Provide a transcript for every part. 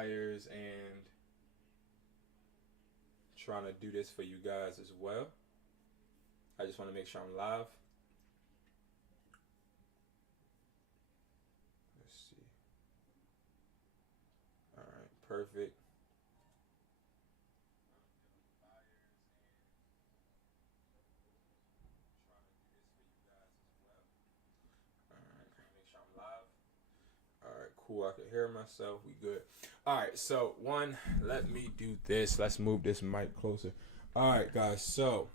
buyers and trying to do this for you guys as well. I just want to make sure I'm live. Let's see. All right, perfect. All right, cool. I can hear myself. We good. All right, so let me do this. Let's move this mic closer. All right, guys. So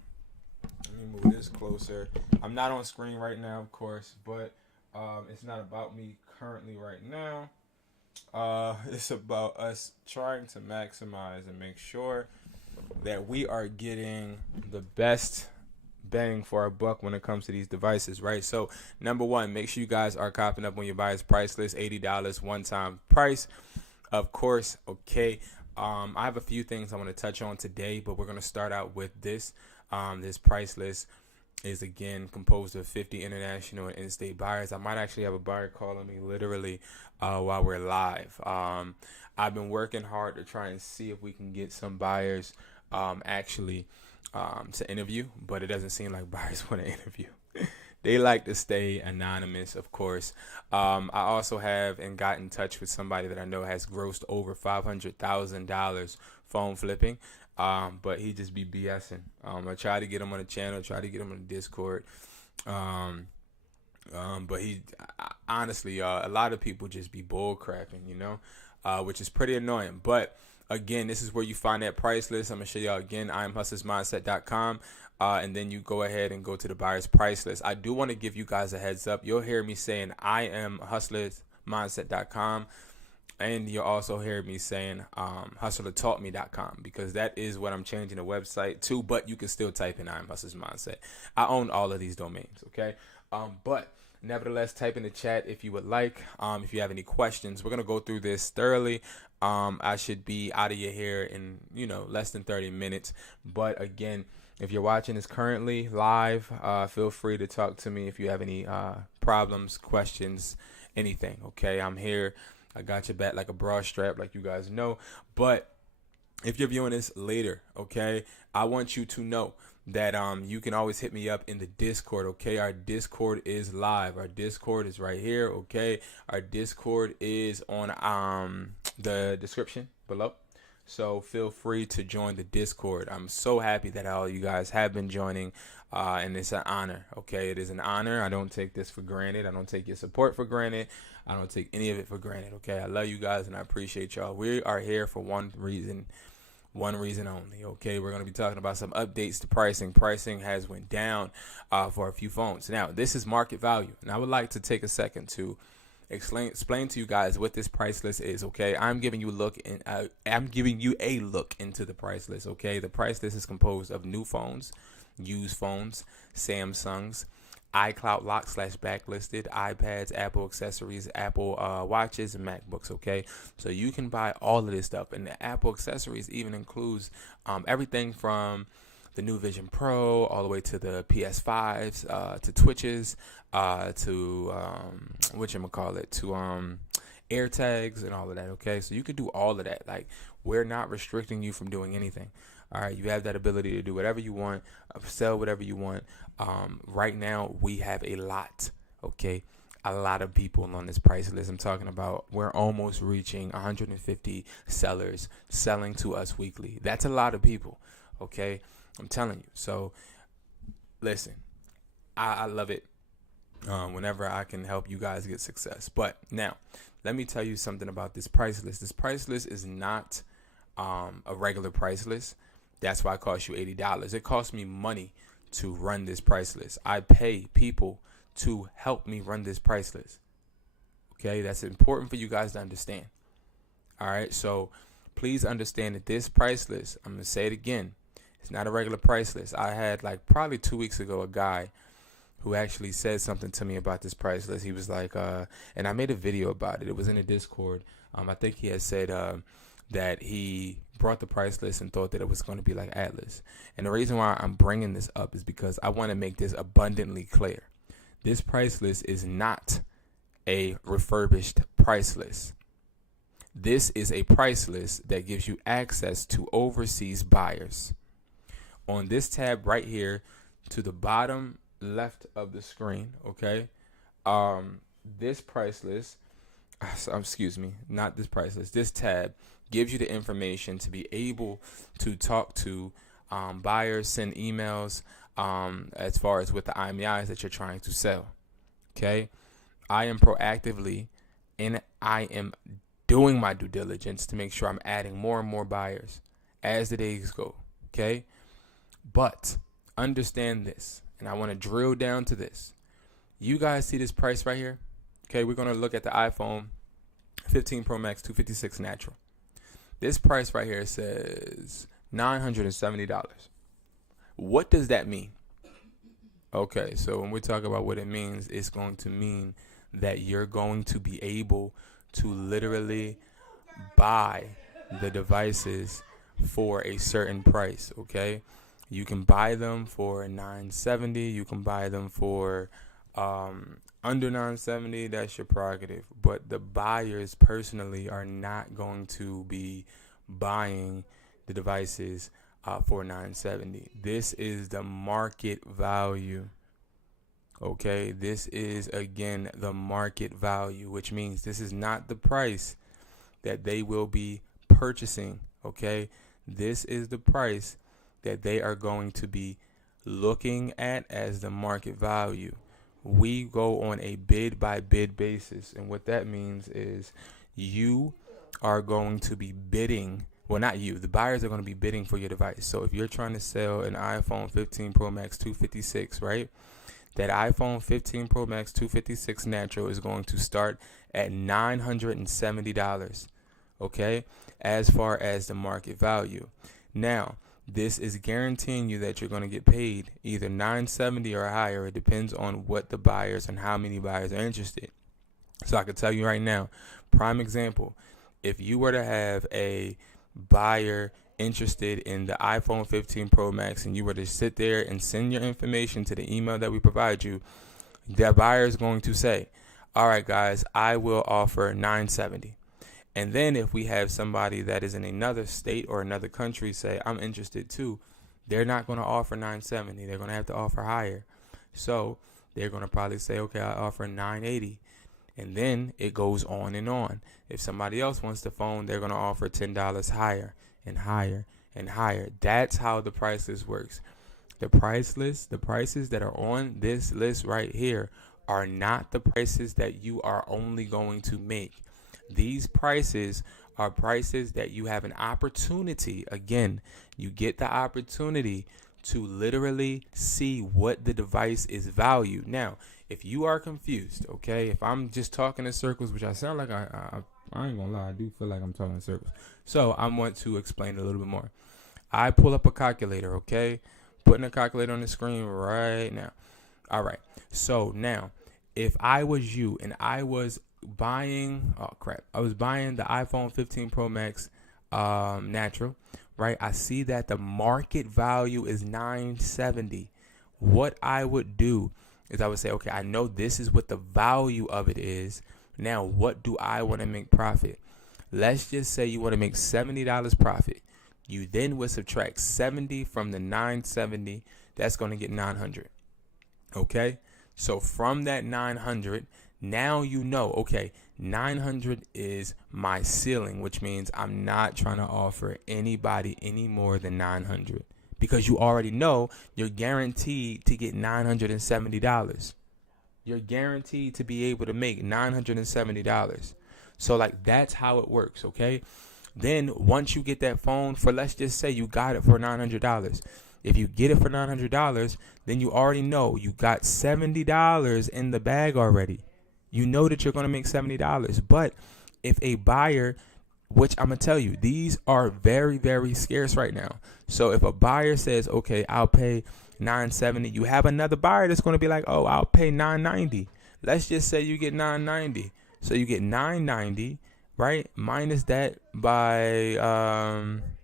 let me move this closer. I'm not on screen right now, of course, but it's not about me currently right now. It's about us trying to maximize and make sure that we are getting the best bang for our buck when it comes to these devices, right? So number one, make sure you guys are copping up on your buyer's price list. $80 one-time price, of course. Okay. I have a few things I want to touch on today, but we're going to start out with this. This price list is again composed of 50 international and in-state buyers. I might actually have a buyer calling me literally while we're live. I've been working hard to try and see if we can get some buyers actually to interview, but it doesn't seem like buyers want to interview. they like to stay anonymous, of course. I also have and got in touch with somebody that I know has grossed over $500,000 phone flipping. But he just be BSing. I try to get him on the channel, try to get him on the Discord. But honestly, a lot of people just be bull crapping, which is pretty annoying. But again, this is where you find that price list. I'm gonna show y'all again. IamHustlersMindset.com. And then you go ahead and go to the buyer's price list. I do want to give you guys a heads up. You'll hear me saying IamHustlersMindset.com. And you'll also hear me saying hustlertaughtme.com, because that is what I'm changing the website to. But you can still type in I Am Hustler's Mindset. I own all of these domains, okay? But nevertheless, type in the chat if you would like. If you have any questions, we're going to go through this thoroughly. I should be out of your hair in, less than 30 minutes. But again, if you're watching this currently live, feel free to talk to me if you have any problems, questions, anything, okay? I'm here. I got your back like a bra strap, like you guys know. But if you're viewing this later, okay, I want you to know that you can always hit me up in the Discord, okay? Our Discord is live. Our Discord is right here, okay? Our Discord is on the description below. So feel free to join the Discord. I'm so happy that all you guys have been joining, and it's an honor, okay? It is an honor. I don't take this for granted. I don't take your support for granted. I don't take any of it for granted, okay? I love you guys, and I appreciate y'all. We are here for one reason only, okay? We're going to be talking about some updates to pricing. Pricing has went down for a few phones. Now, this is market value, and I would like to take a second to explain to you guys what this price list is, okay? I'm giving you a look into the price list, okay? The price list is composed of new phones, used phones, Samsungs, iCloud lock / backlisted, iPads, Apple accessories, Apple watches, and MacBooks, okay? So you can buy all of this stuff, and the Apple accessories even includes everything from the new Vision Pro all the way to the PS5s, to Twitches, to AirTags and all of that, okay? So you can do all of that. Like, we're not restricting you from doing anything. All right, you have that ability to do whatever you want, sell whatever you want. Right now, we have a lot, okay? A lot of people on this price list. I'm talking about we're almost reaching 150 sellers selling to us weekly. That's a lot of people, okay? I'm telling you. So, listen, I love it whenever I can help you guys get success. But now, let me tell you something about this price list. This price list is not a regular price list. That's why it costs you $80. It costs me money to run this price list. I pay people to help me run this price list. Okay, that's important for you guys to understand. All right, so please understand that this price list, I'm going to say it again, it's not a regular price list. I had probably 2 weeks ago a guy who actually said something to me about this price list. He was like, and I made a video about it. It was in a Discord. I think he had said that he brought the price list and thought that it was going to be like Atlas. And the reason why I'm bringing this up is because I want to make this abundantly clear. This price list is not a refurbished price list. This is a price list that gives you access to overseas buyers. On this tab right here to the bottom left of the screen, okay? This price list, this tab gives you the information to be able to talk to buyers, send emails as far as with the IMEIs that you're trying to sell, okay? I am proactively and I am doing my due diligence to make sure I'm adding more and more buyers as the days go, okay? But understand this, and I want to drill down to this. You guys see this price right here? Okay, we're going to look at the iPhone 15 Pro Max 256 Natural. This price right here says $970. What does that mean? Okay, so when we talk about what it means, it's going to mean that you're going to be able to literally buy the devices for a certain price, okay? You can buy them for $970. You can buy them for under $970. That's your prerogative. But the buyers personally are not going to be buying the devices for $970. This is the market value. Okay, this is again the market value, which means this is not the price that they will be purchasing. Okay, this is the price that they are going to be looking at as the market value. We go on a bid by bid basis, and what that means is you are going to be bidding. Well, not you. The buyers are going to be bidding for your device. So if you're trying to sell an iPhone 15 Pro Max 256, right? That iPhone 15 Pro Max 256 Natural is going to start at $970, okay, as far as the market value. Now, this is guaranteeing you that you're going to get paid either $970 or higher. It depends on what the buyers and how many buyers are interested. So I can tell you right now, prime example, if you were to have a buyer interested in the iPhone 15 Pro Max and you were to sit there and send your information to the email that we provide you, that buyer is going to say, all right, guys, I will offer $970. And then if we have somebody that is in another state or another country say, I'm interested too, they're not going to offer $970. They're going to have to offer higher. So they're going to probably say, okay, I offer $980. And then it goes on and on. If somebody else wants the phone, they're going to offer $10 higher and higher and higher. That's how the price list works. The price list, the prices that are on this list right here are not the prices that you are only going to make. These prices are prices that you have an opportunity. Again, you get the opportunity to literally see what the device is valued. Now, if you are confused, okay, if I'm just talking in circles, which I sound like I ain't gonna lie, I do feel like I'm talking in circles. So I want to explain a little bit more. I pull up a calculator, okay, putting a calculator on the screen right now. All right. So now, if I was you and I was buying, I was buying the iPhone 15 Pro Max Natural, right? I see that the market value is $970. What I would do is I would say, okay, I know this is what the value of it is. Now, what do I want to make profit? Let's just say you want to make $70 profit. You then would subtract 70 from the 970. That's going to get 900. Okay? So from that 900, now you know, okay, 900 is my ceiling, which means I'm not trying to offer anybody any more than 900. Because you already know you're guaranteed to get $970. You're guaranteed to be able to make $970. So like that's how it works, okay? Then once you get that phone for, let's just say you got it for $900. If you get it for $900, then you already know you got $70 in the bag already. You know that you're going to make $70. But if a buyer, which I'm going to tell you, these are very, very scarce right now. So if a buyer says, okay, I'll pay $970, you have another buyer that's going to be like, oh, I'll pay $990. Let's just say you get $990. So you get $990, right? Minus that by,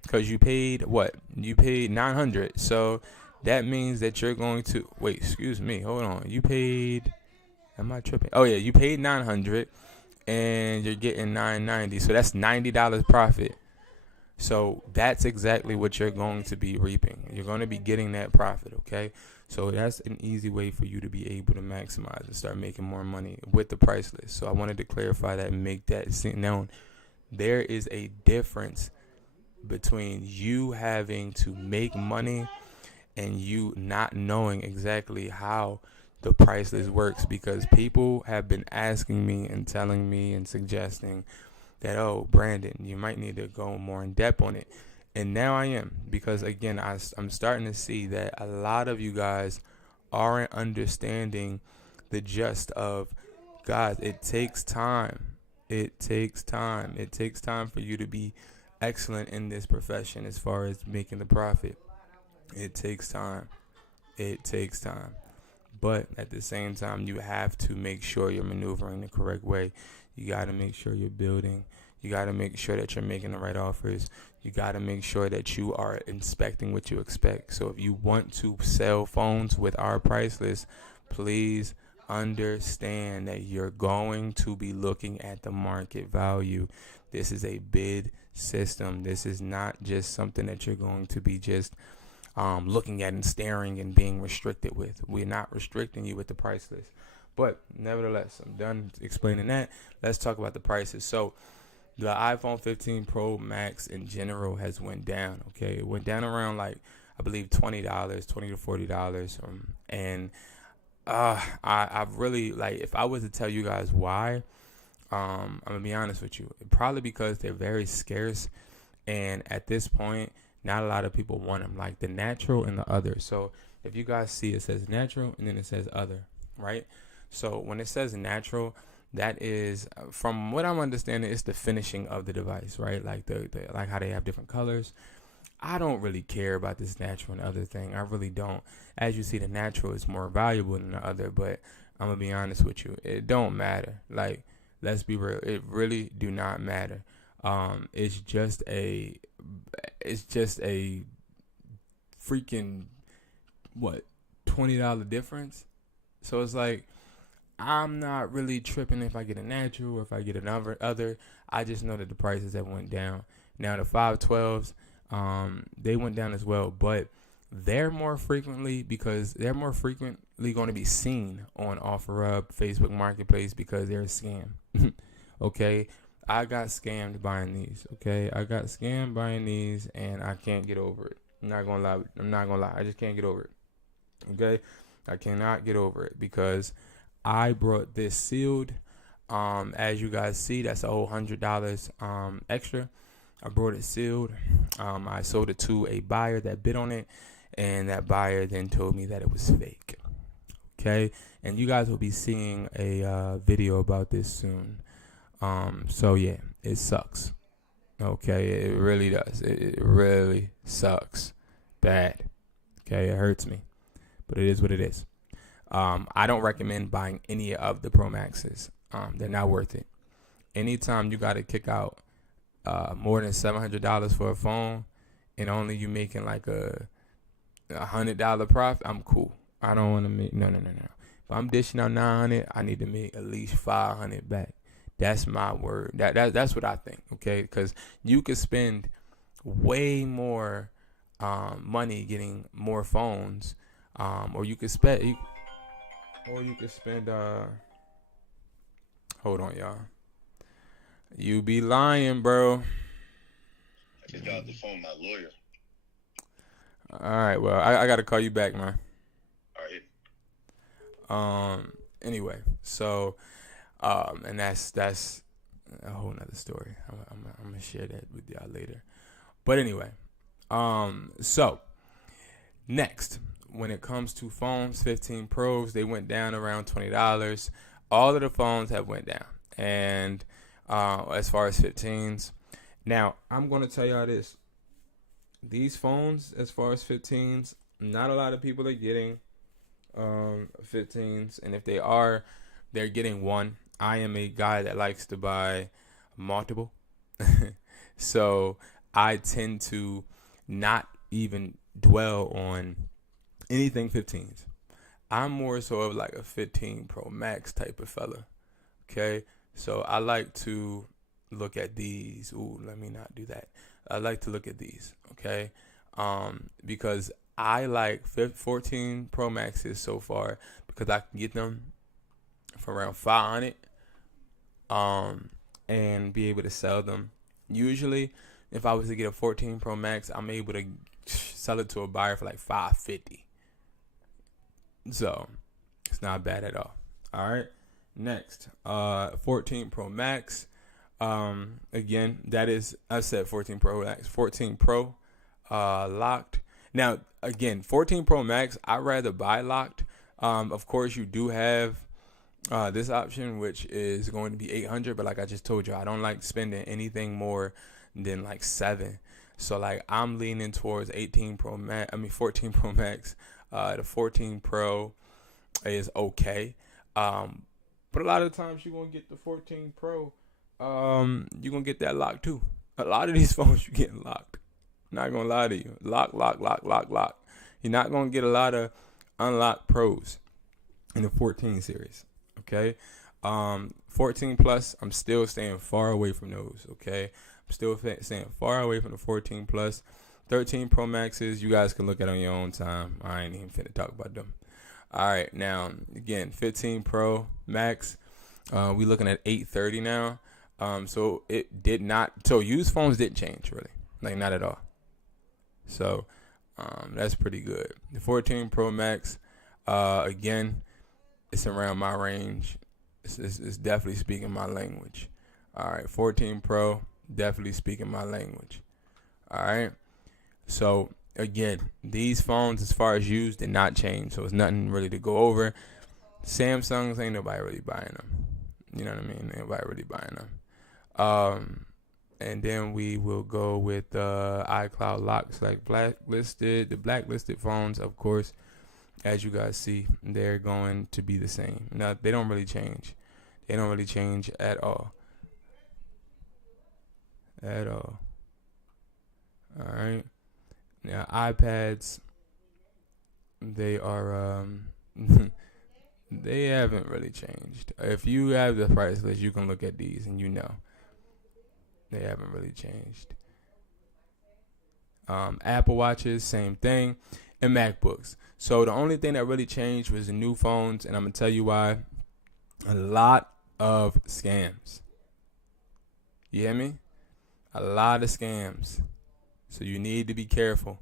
because you paid what? You paid $900. So that means that you're going to, wait, excuse me, hold on. You paid, am I tripping? Oh yeah, you paid $900 and you're getting $990. So that's $90 profit. So that's exactly what you're going to be reaping. You're going to be getting that profit, okay? So that's an easy way for you to be able to maximize and start making more money with the price list. So I wanted to clarify that and make that known. There is a difference between you having to make money and you not knowing exactly how the price list works, because people have been asking me and telling me and suggesting that, oh, Brandon, you might need to go more in depth on it. And now I am, because again, I'm starting to see that a lot of you guys aren't understanding the gist of, guys, it takes time. It takes time. It takes time for you to be excellent in this profession as far as making the profit. It takes time. It takes time. But at the same time, you have to make sure you're maneuvering the correct way. You got to make sure you're building. You got to make sure that you're making the right offers. You got to make sure that you are inspecting what you expect. So if you want to sell phones with our price list, please understand that you're going to be looking at the market value. This is a bid system. This is not just something that you're going to be just looking at and staring and being restricted with. We're not restricting you with the price list. But nevertheless, I'm done explaining that. Let's talk about the prices. So the iPhone 15 Pro Max in general has went down. Okay, it went down around like I believe $20, $20 to $40, and I really like. If I was to tell you guys why, I'm gonna be honest with you. Probably because they're very scarce, and at this point, not a lot of people want them. Like the natural and the other. So if you guys see, it says natural and then it says other, right? So when it says natural, that is, from what I'm understanding, it's the finishing of the device, right? Like the like how they have different colors. I don't really care about this natural and other thing. I really don't. As you see, the natural is more valuable than the other, but I'm gonna be honest with you. It don't matter. Like, let's be real. It really do not matter. It's just a freaking what, $20 difference. So it's like, I'm not really tripping if I get a natural or if I get another other. I just know that the prices have went down. Now the 512s, they went down as well, but they're more frequently going to be seen on OfferUp, Facebook Marketplace, because they're a scam. Okay, I got scammed buying these. Okay, I got scammed buying these, and I can't get over it. I'm not gonna lie. I just can't get over it. Okay, I cannot get over it because I brought this sealed. As you guys see, that's a whole $100 extra. I brought it sealed. I sold it to a buyer that bid on it, and that buyer then told me that it was fake. Okay, and you guys will be seeing a video about this soon. So yeah, it sucks. Okay, it really does. It really sucks bad. Okay, it hurts me, but it is what it is. I don't recommend buying any of the Pro Maxes. They're not worth it. Anytime you got to kick out more than $700 for a phone, and only you making like a $100 profit, I'm cool. I don't want to make no. If I'm dishing out $900, I need to make at least $500 back. That's my word. That's what I think. Okay, because you could spend way more money getting more phones, or you could spend. Hold on, y'all. You be lying, bro. I just got off the phone with my lawyer. All right, well, I got to call you back, man. All right. Anyway, so, and that's a whole nother story. I'm gonna share that with y'all later. But anyway, so next, when it comes to phones, 15 Pros, they went down around $20. All of the phones have went down, and as far as 15s, now I'm gonna tell y'all this: these phones, as far as 15s, not a lot of people are getting 15s, and if they are, they're getting one. I am a guy that likes to buy multiple, so I tend to not even dwell on anything 15s. I'm more so of like a 15 Pro Max type of fella. Okay, so I like to look at these. Ooh, let me not do that. I like to look at these. Okay, because I like 14 Pro Maxes so far because I can get them for around $500, and be able to sell them. Usually, if I was to get a 14 Pro Max, I'm able to sell it to a buyer for like $550. So it's not bad at all. All right. Next, 14 Pro Max. Again, that is, I said 14 Pro Max, 14 Pro, locked. Now, again, 14 Pro Max, I'd rather buy locked. Of course, you do have this option, which is going to be $800, but like I just told you, I don't like spending anything more than like $700. So like I'm leaning towards 14 Pro Max. The 14 Pro is okay. But a lot of times you're going to get the 14 Pro, you're going to get that locked too. A lot of these phones you're getting locked. Not going to lie to you. Lock. You're not going to get a lot of unlocked Pros in the 14 series. Okay. 14 plus, I'm still staying far away from those. Okay. I'm still staying far away from the 14 plus. 13 Pro Maxes, you guys can look at on your own time. I ain't even finna talk about them. All right, now again, 15 Pro Max. We looking at 830 now. So it did not. So used phones didn't change really, like not at all. So that's pretty good. The 14 Pro Max, again, it's around my range. It's definitely speaking my language. All right, 14 Pro, definitely speaking my language. All right. So again, these phones, as far as used, did not change. So it's nothing really to go over. Samsungs, ain't nobody really buying them. You know what I mean? Ain't nobody really buying them. And then we will go with iCloud Lock Select Blacklisted. The blacklisted phones, of course, as you guys see, they're going to be the same. Now, they don't really change. They don't really change at all. At all. All right. Now, iPads, they are, they haven't really changed. If you have the price list, you can look at these and you know. They haven't really changed. Apple Watches, same thing. And MacBooks. So the only thing that really changed was the new phones, and I'm going to tell you why. A lot of scams. You hear me? A lot of scams. So you need to be careful.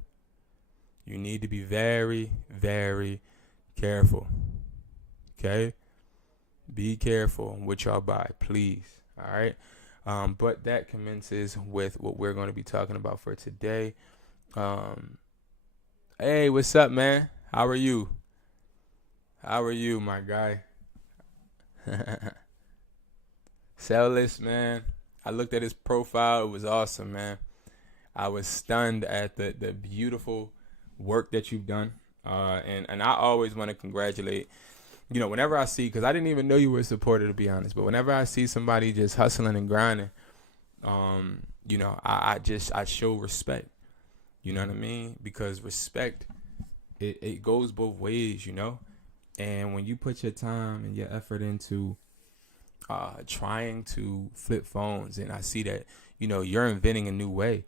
You need to be very, very careful. Okay? Be careful what y'all buy, please. All right? But that commences with what we're going to be talking about for today. Hey, what's up, man? How are you? How are you, my guy? Sellis, man. I looked at his profile. It was awesome, man. I was stunned at the beautiful work that you've done. And I always want to congratulate, whenever I see, because I didn't even know you were a supporter, to be honest, but whenever I see somebody just hustling and grinding, I show respect. You know what I mean? Because respect, it goes both ways, And when you put your time and your effort into trying to flip phones, and I see that, you're inventing a new way,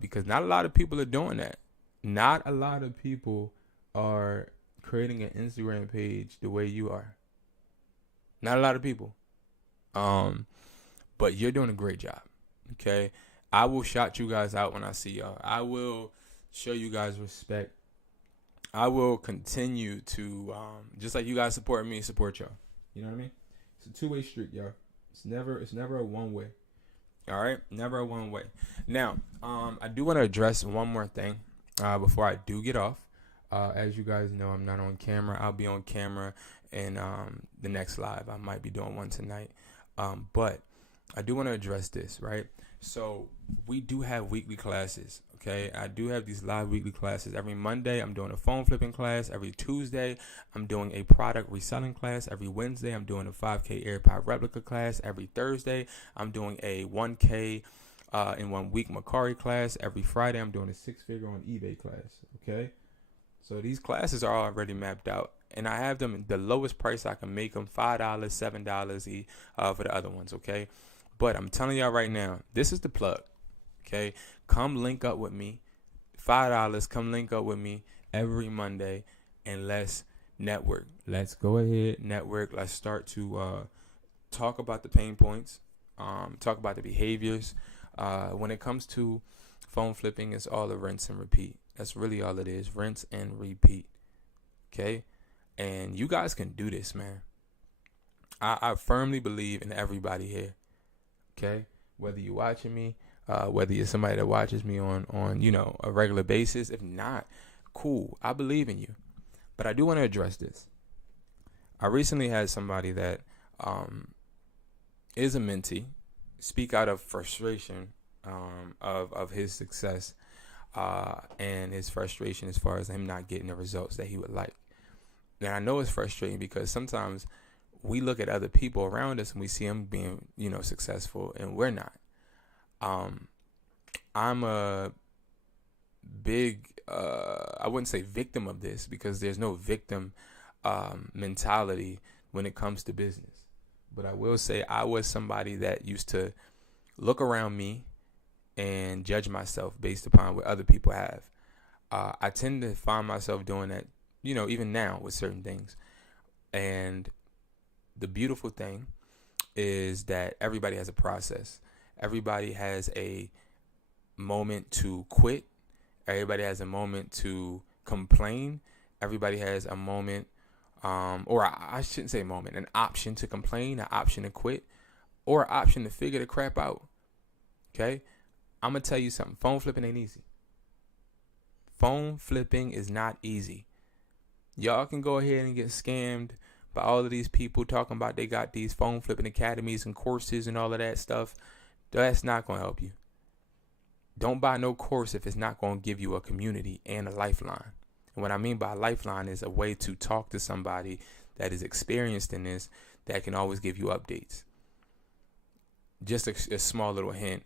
because not a lot of people are doing that. Not a lot of people are creating an Instagram page the way you are. Not a lot of people. But you're doing a great job. Okay? I will shout you guys out when I see y'all. I will show you guys respect. I will continue to, just like you guys support me, support y'all. You know what I mean? It's a two-way street, y'all. It's never a one-way. All right? Never a one-way. Now, I do want to address one more thing before I do get off. As you guys know, I'm not on camera. I'll be on camera in the next live. I might be doing one tonight. But I do want to address this, right? So we do have weekly classes, okay? I do have these live weekly classes. Every Monday, I'm doing a phone flipping class. Every Tuesday, I'm doing a product reselling class. Every Wednesday, I'm doing a 5K AirPod replica class. Every Thursday, I'm doing a 1K in 1 week Macari class. Every Friday, I'm doing a 6-figure on eBay class, okay? So these classes are already mapped out. And I have them the lowest price I can make them, $5, $7 for the other ones, okay? But I'm telling y'all right now, this is the plug, okay? Come link up with me. $5, come link up with me every Monday, and let's network. Let's go ahead, network. Let's start to talk about the pain points, talk about the behaviors. When it comes to phone flipping, it's all a rinse and repeat. That's really all it is, rinse and repeat, okay? And you guys can do this, man. I firmly believe in everybody here. Okay, whether you're watching me, whether you're somebody that watches me on a regular basis, if not, cool. I believe in you, but I do want to address this. I recently had somebody that is a mentee speak out of frustration of his success and his frustration as far as him not getting the results that he would like. And I know it's frustrating because sometimes we look at other people around us and we see them being, successful, and we're not. I'm a big, I wouldn't say victim of this, because there's no victim mentality when it comes to business. But I will say I was somebody that used to look around me and judge myself based upon what other people have. I tend to find myself doing that, even now with certain things. And the beautiful thing is that everybody has a process. Everybody has a moment to quit. Everybody has a moment to complain. Everybody has a moment, or I shouldn't say moment, an option to complain, an option to quit, or an option to figure the crap out. Okay? I'm going to tell you something. Phone flipping ain't easy. Phone flipping is not easy. Y'all can go ahead and get scammed by all of these people talking about they got these phone flipping academies and courses and all of that stuff. That's not going to help you. Don't buy no course if it's not going to give you a community and a lifeline. And what I mean by a lifeline is a way to talk to somebody that is experienced in this that can always give you updates. Just a small little hint.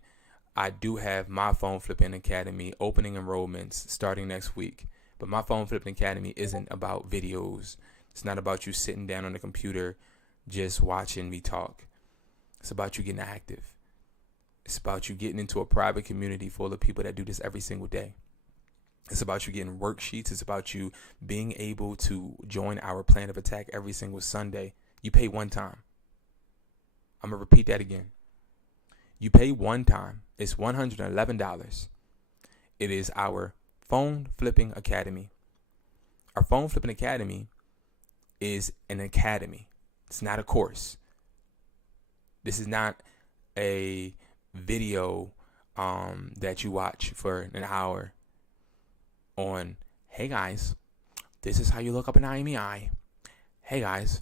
I do have my Phone Flipping Academy opening enrollments starting next week. But my Phone Flipping Academy isn't about videos. It's not about you sitting down on the computer just watching me talk. It's about you getting active. It's about you getting into a private community full of people that do this every single day. It's about you getting worksheets. It's about you being able to join our plan of attack every single Sunday. You pay one time. I'm going to repeat that again. You pay one time. It's $111. It is our Phone Flipping Academy. Our Phone Flipping Academy is an academy. It's not a course. This is not a video that you watch for an hour on, hey guys, this is how you look up an IMEI. Hey guys,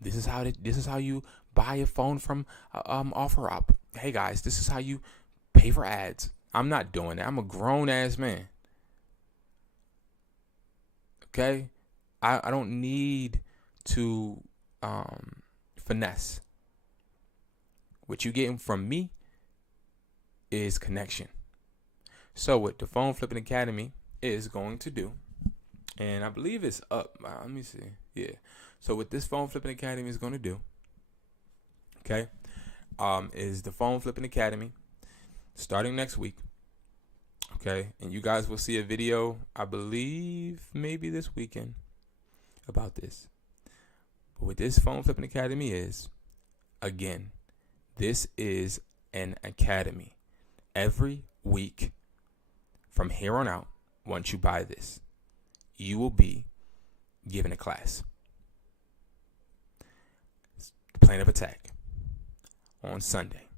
this is how you buy a phone from OfferUp. Hey guys, this is how you pay for ads. I'm not doing that. I'm a grown ass man. Okay? I don't need to finesse. What you getting from me is connection. So what the Phone Flipping Academy is going to do, and I believe it's up. Let me see. Yeah. So what this Phone Flipping Academy is going to do, okay, is the Phone Flipping Academy starting next week. Okay, and you guys will see a video, I believe, maybe this weekend about this. But what this Phone Flipping Academy is, again, this is an academy. Every week from here on out, once you buy this, you will be given a class. The plan of attack on Sunday.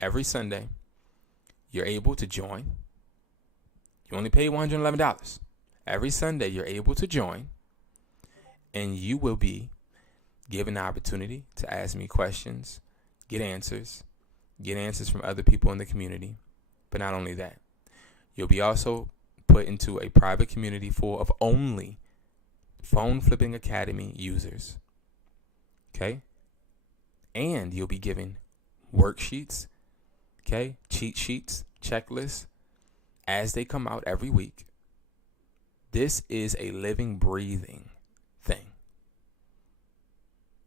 Every Sunday, you're able to join. You only pay $111. Every Sunday, you're able to join, and you will be given the opportunity to ask me questions, get answers from other people in the community. But not only that, you'll be also put into a private community full of only Phone Flipping Academy users. Okay? And you'll be given worksheets, okay, cheat sheets, checklists, as they come out every week. This is a living, breathing thing.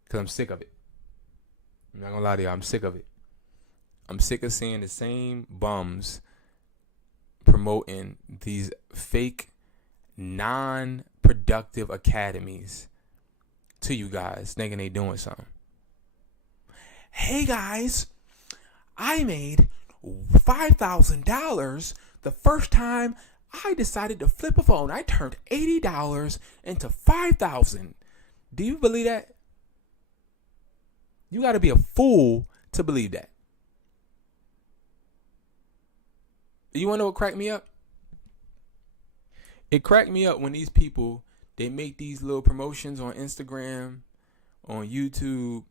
Because I'm sick of it. I'm not going to lie to you. I'm sick of it. I'm sick of seeing the same bums promoting these fake, non-productive academies to you guys, thinking they doing something. Hey guys, I made $5,000 the first time I decided to flip a phone. I turned $80 into $5,000. Do you believe that? You got to be a fool to believe that. You want to know what cracked me up? It cracked me up when these people, they make these little promotions on Instagram, on YouTube.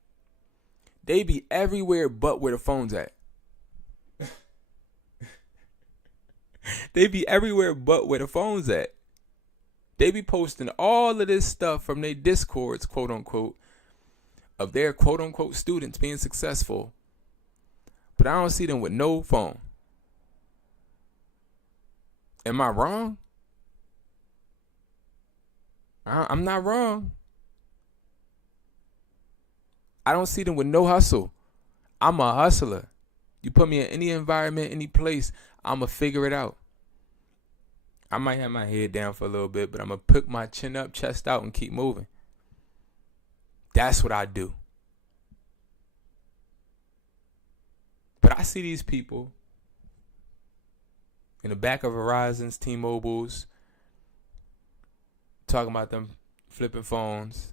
They be everywhere but where the phone's at. They be everywhere but where the phone's at. They be posting all of this stuff from their Discords, quote unquote, of their quote unquote students being successful. But I don't see them with no phone. Am I wrong? I'm not wrong. I don't see them with no hustle. I'm a hustler. You put me in any environment, any place, I'm going to figure it out. I might have my head down for a little bit, but I'm going to put my chin up, chest out, and keep moving. That's what I do. But I see these people in the back of Verizon's, T-Mobile's, talking about them flipping phones.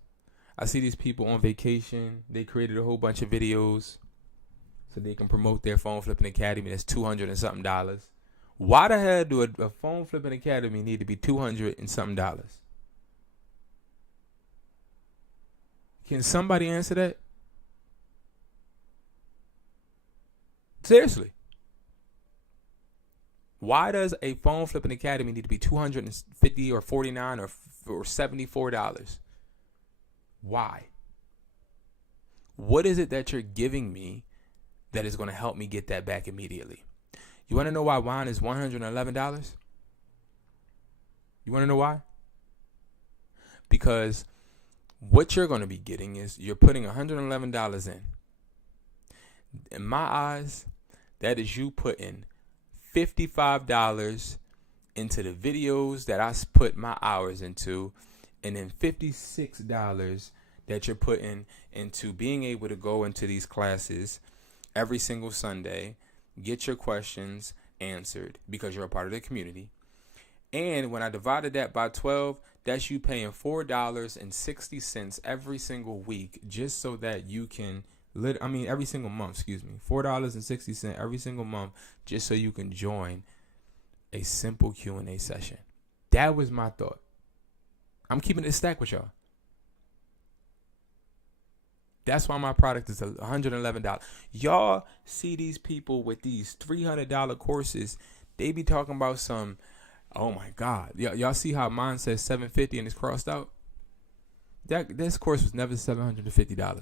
I see these people on vacation. They created a whole bunch of videos so they can promote their phone flipping academy. That's $200 and something. Why the hell do a phone flipping academy need to be $200 and something? Can somebody answer that? Seriously. Why does a phone flipping academy need to be $250 or $49 or $74? Why? What is it that you're giving me that is going to help me get that back immediately? You want to know why wine is $111? You want to know why? Because what you're going to be getting is you're putting $111 in. In my eyes, that is you putting $55 into the videos that I put my hours into, and then $56 that you're putting into being able to go into these classes every single Sunday, get your questions answered because you're a part of the community. And when I divided that by 12, that's you paying $4.60 every single week just so that you can every single month, $4.60 every single month just so you can join a simple Q&A session. That was my thought. I'm keeping it stacked with y'all. That's why my product is $111. Y'all see these people with these $300 courses. They be talking about some, oh my God. Y'all see how mine says $750 and it's crossed out? This course was never $750.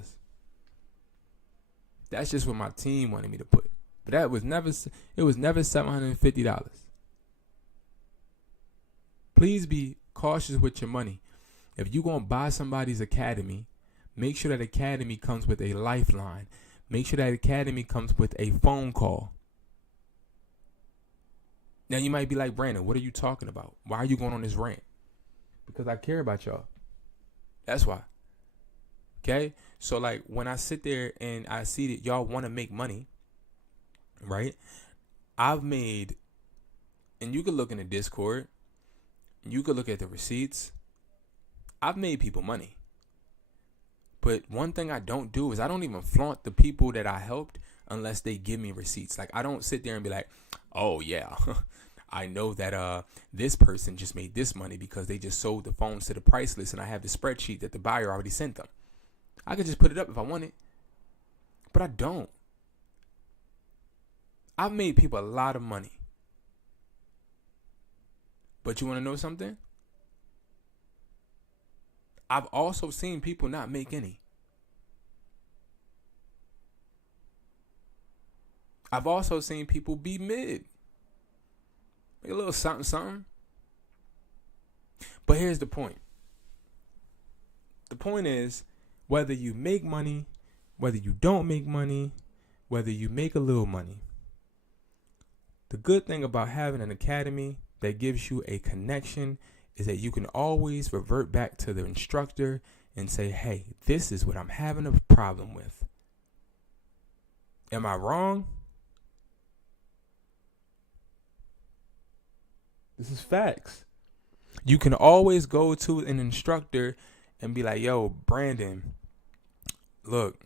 That's just what my team wanted me to put. But it was never $750. Please be cautious with your money. If you're going to buy somebody's academy, make sure that academy comes with a lifeline. Make sure that academy comes with a phone call. Now you might be like, Brandon, what are you talking about? Why are you going on this rant? Because I care about y'all. That's why. Okay? So like when I sit there and I see that y'all want to make money, right? I've made, and you could look in the Discord, you could look at the receipts. I've made people money. But one thing I don't do is I don't even flaunt the people that I helped unless they give me receipts. Like I don't sit there and be like, oh yeah, I know that this person just made this money because they just sold the phones to the price list and I have the spreadsheet that the buyer already sent them. I could just put it up if I wanted. But I don't. I've made people a lot of money. But you want to know something? I've also seen people not make any. I've also seen people be mid. Make a little something. But here's the point. The point is, whether you make money, whether you don't make money, whether you make a little money, the good thing about having an academy that gives you a connection is that you can always revert back to the instructor and say, hey, this is what I'm having a problem with. Am I wrong? This is facts. You can always go to an instructor and be like, yo, Brandon, look,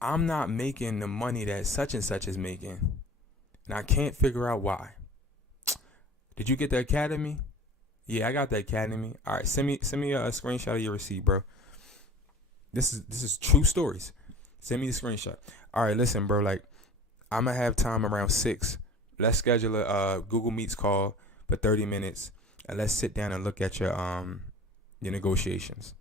I'm not making the money that such and such is making, and I can't figure out why. Did you get the academy? Yeah, I got the academy. All right, send me a screenshot of your receipt, bro. This is true stories. Send me the screenshot. All right, listen, bro. Like, I'm gonna have time around 6. Let's schedule a Google Meets call for 30 minutes, and let's sit down and look at your negotiations.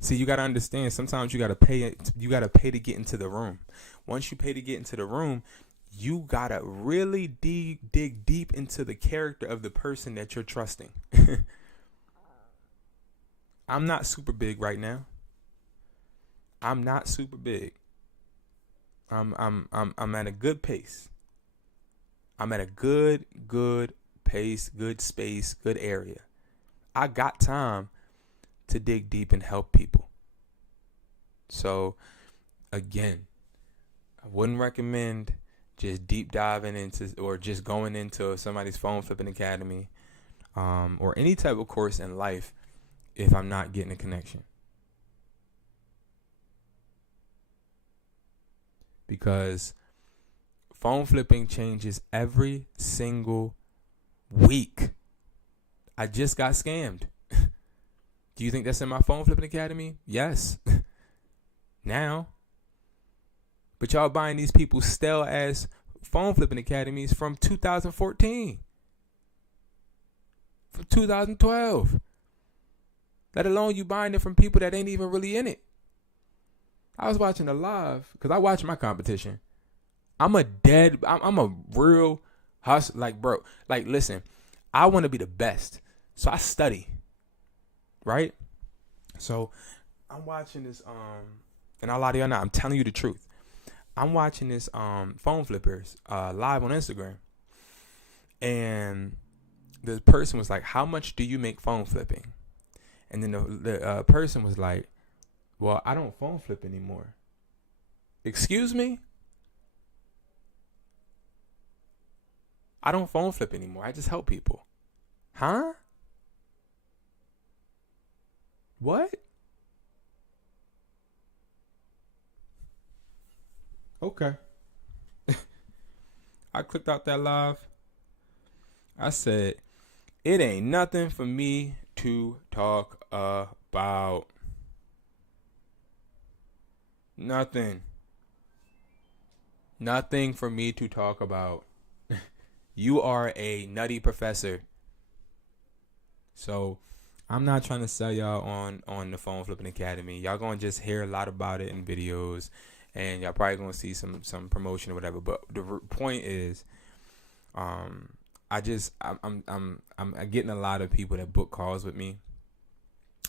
See, you gotta understand. Sometimes you gotta pay. You gotta pay to get into the room. Once you pay to get into the room, you gotta really dig deep into the character of the person that you're trusting. I'm not super big right now. I'm not super big. I'm at a good pace. I'm at a good pace, good space, good area. I got time to dig deep and help people. So again, I wouldn't recommend just deep diving into or just going into somebody's phone flipping academy or any type of course in life if I'm not getting a connection. Because phone flipping changes every single week. I just got scammed. Do you think that's in my phone flipping academy? Yes. Now. But y'all buying these people stale ass phone flipping academies from 2014. From 2012. Let alone you buying it from people that ain't even really in it. I was watching a live because I watch my competition. I'm a real hustler. Like, bro, like, listen, I want to be the best. So I study. Right? So I'm watching this, and a lot of y'all know, I'm telling you the truth. I'm watching this phone flippers live on Instagram. And the person was like, how much do you make phone flipping? And then the person was like, well, I don't phone flip anymore. Excuse me? I don't phone flip anymore. I just help people. Huh? What? Okay. I clicked out that live. I said, it ain't nothing for me to talk about. Nothing. Nothing for me to talk about. You are a nutty professor. So I'm not trying to sell y'all on the Phone Flipping Academy. Y'all gonna just hear a lot about it in videos, and y'all probably gonna see some promotion or whatever. But the point is, I'm getting a lot of people that book calls with me,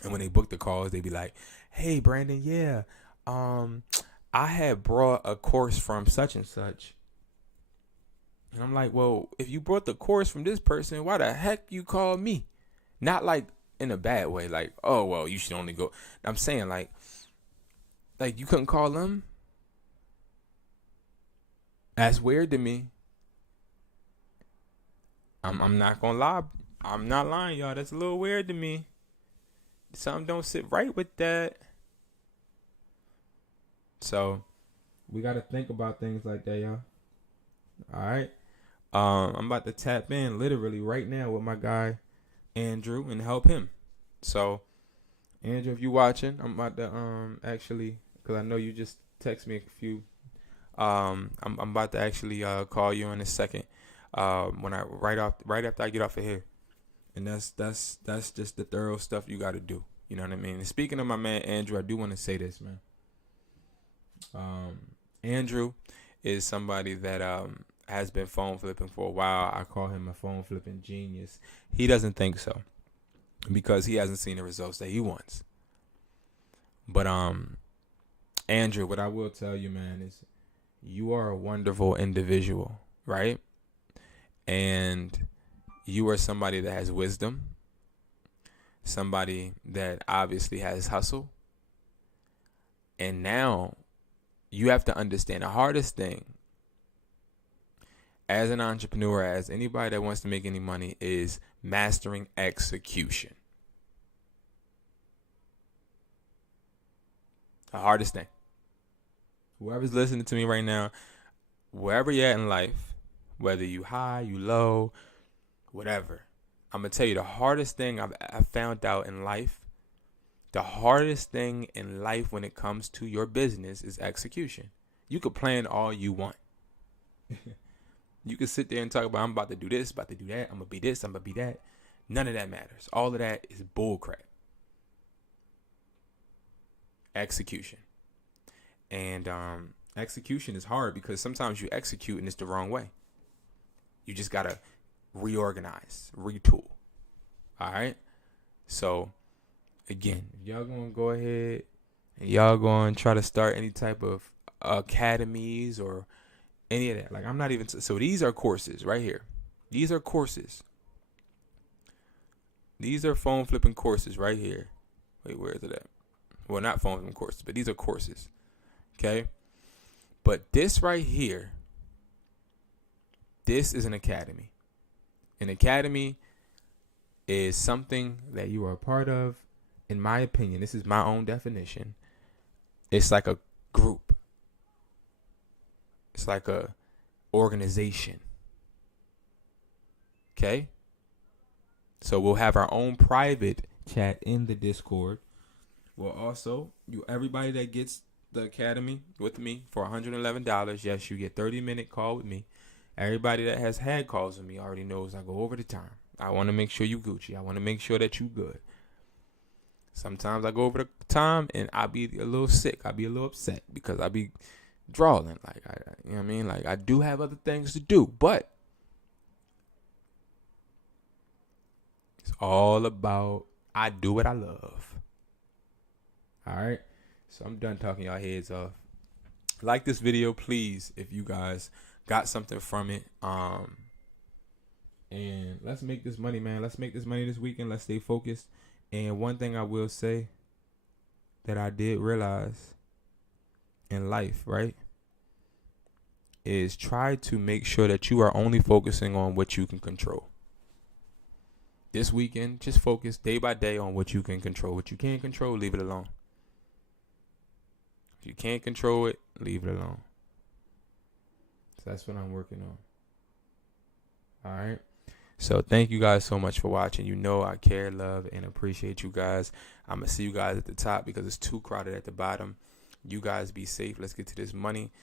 and when they book the calls, they be like, "Hey, Brandon, yeah, I had brought a course from such and such." And I'm like, well, if you brought the course from this person, why the heck you call me? Not like in a bad way, like, oh, well, you should only go. I'm saying like you couldn't call them? That's weird to me. I'm not gonna lie. I'm not lying, y'all. That's a little weird to me. Something don't sit right with that. So we gotta think about things like that, y'all. All right. I'm about to tap in literally right now with my guy Andrew and help him. So Andrew, if you watching, I'm about to actually, because I know you just text me a few. I'm about to actually call you in a second. When I right after I get off of here, and that's just the thorough stuff you got to do. You know what I mean? And speaking of my man Andrew, I do want to say this, man. Andrew is somebody that has been phone flipping for a while. I call him a phone flipping genius. He doesn't think so because he hasn't seen the results that he wants. But Andrew, what I will tell you, man, is you are a wonderful individual, right? And you are somebody that has wisdom, somebody that obviously has hustle. And now you have to understand the hardest thing as an entrepreneur, as anybody that wants to make any money, is mastering execution. The hardest thing. Whoever's listening to me right now, wherever you're at in life, whether you high, you low, whatever, I'm going to tell you the hardest thing I've found out in life, the hardest thing in life when it comes to your business is execution. You could plan all you want. You can sit there and talk about, I'm about to do this, about to do that, I'm going to be this, I'm going to be that. None of that matters. All of that is bullcrap. Execution. And execution is hard because sometimes you execute and it's the wrong way. You just got to reorganize, retool. All right? So, again, if y'all going to go ahead and y'all going to try to start any type of academies or any of that. Like, I'm not even, so these are courses right here. These are courses. These are phone flipping courses right here. Wait, where is it at? Well, not phone flipping courses, but these are courses. Okay? But this right here, this is an academy. An academy is something that you are a part of. In my opinion, this is my own definition. It's like a group. It's like a organization. Okay? So we'll have our own private chat in the Discord. Well, also, everybody that gets the academy with me for $111, yes, you get 30-minute call with me. Everybody that has had calls with me already knows I go over the time. I want to make sure you Gucci. I want to make sure that you good. Sometimes I go over the time and I be a little sick. I be a little upset because I be drawing. Like, you know what I mean? Like, I do have other things to do, but it's all about I do what I love. All right? So I'm done talking y'all heads off. Like this video, please, if you guys got something from it. And let's make this money, man. Let's make this money this weekend. Let's stay focused. And one thing I will say that I did realize in life, right, is try to make sure that you are only focusing on what you can control. This weekend, just focus day by day on what you can control. What you can't control, leave it alone. If you can't control it, leave it alone. So that's what I'm working on. All right. So thank you guys so much for watching. You know I care, love, and appreciate you guys. I'm going to see you guys at the top because it's too crowded at the bottom. You guys be safe. Let's get to this money.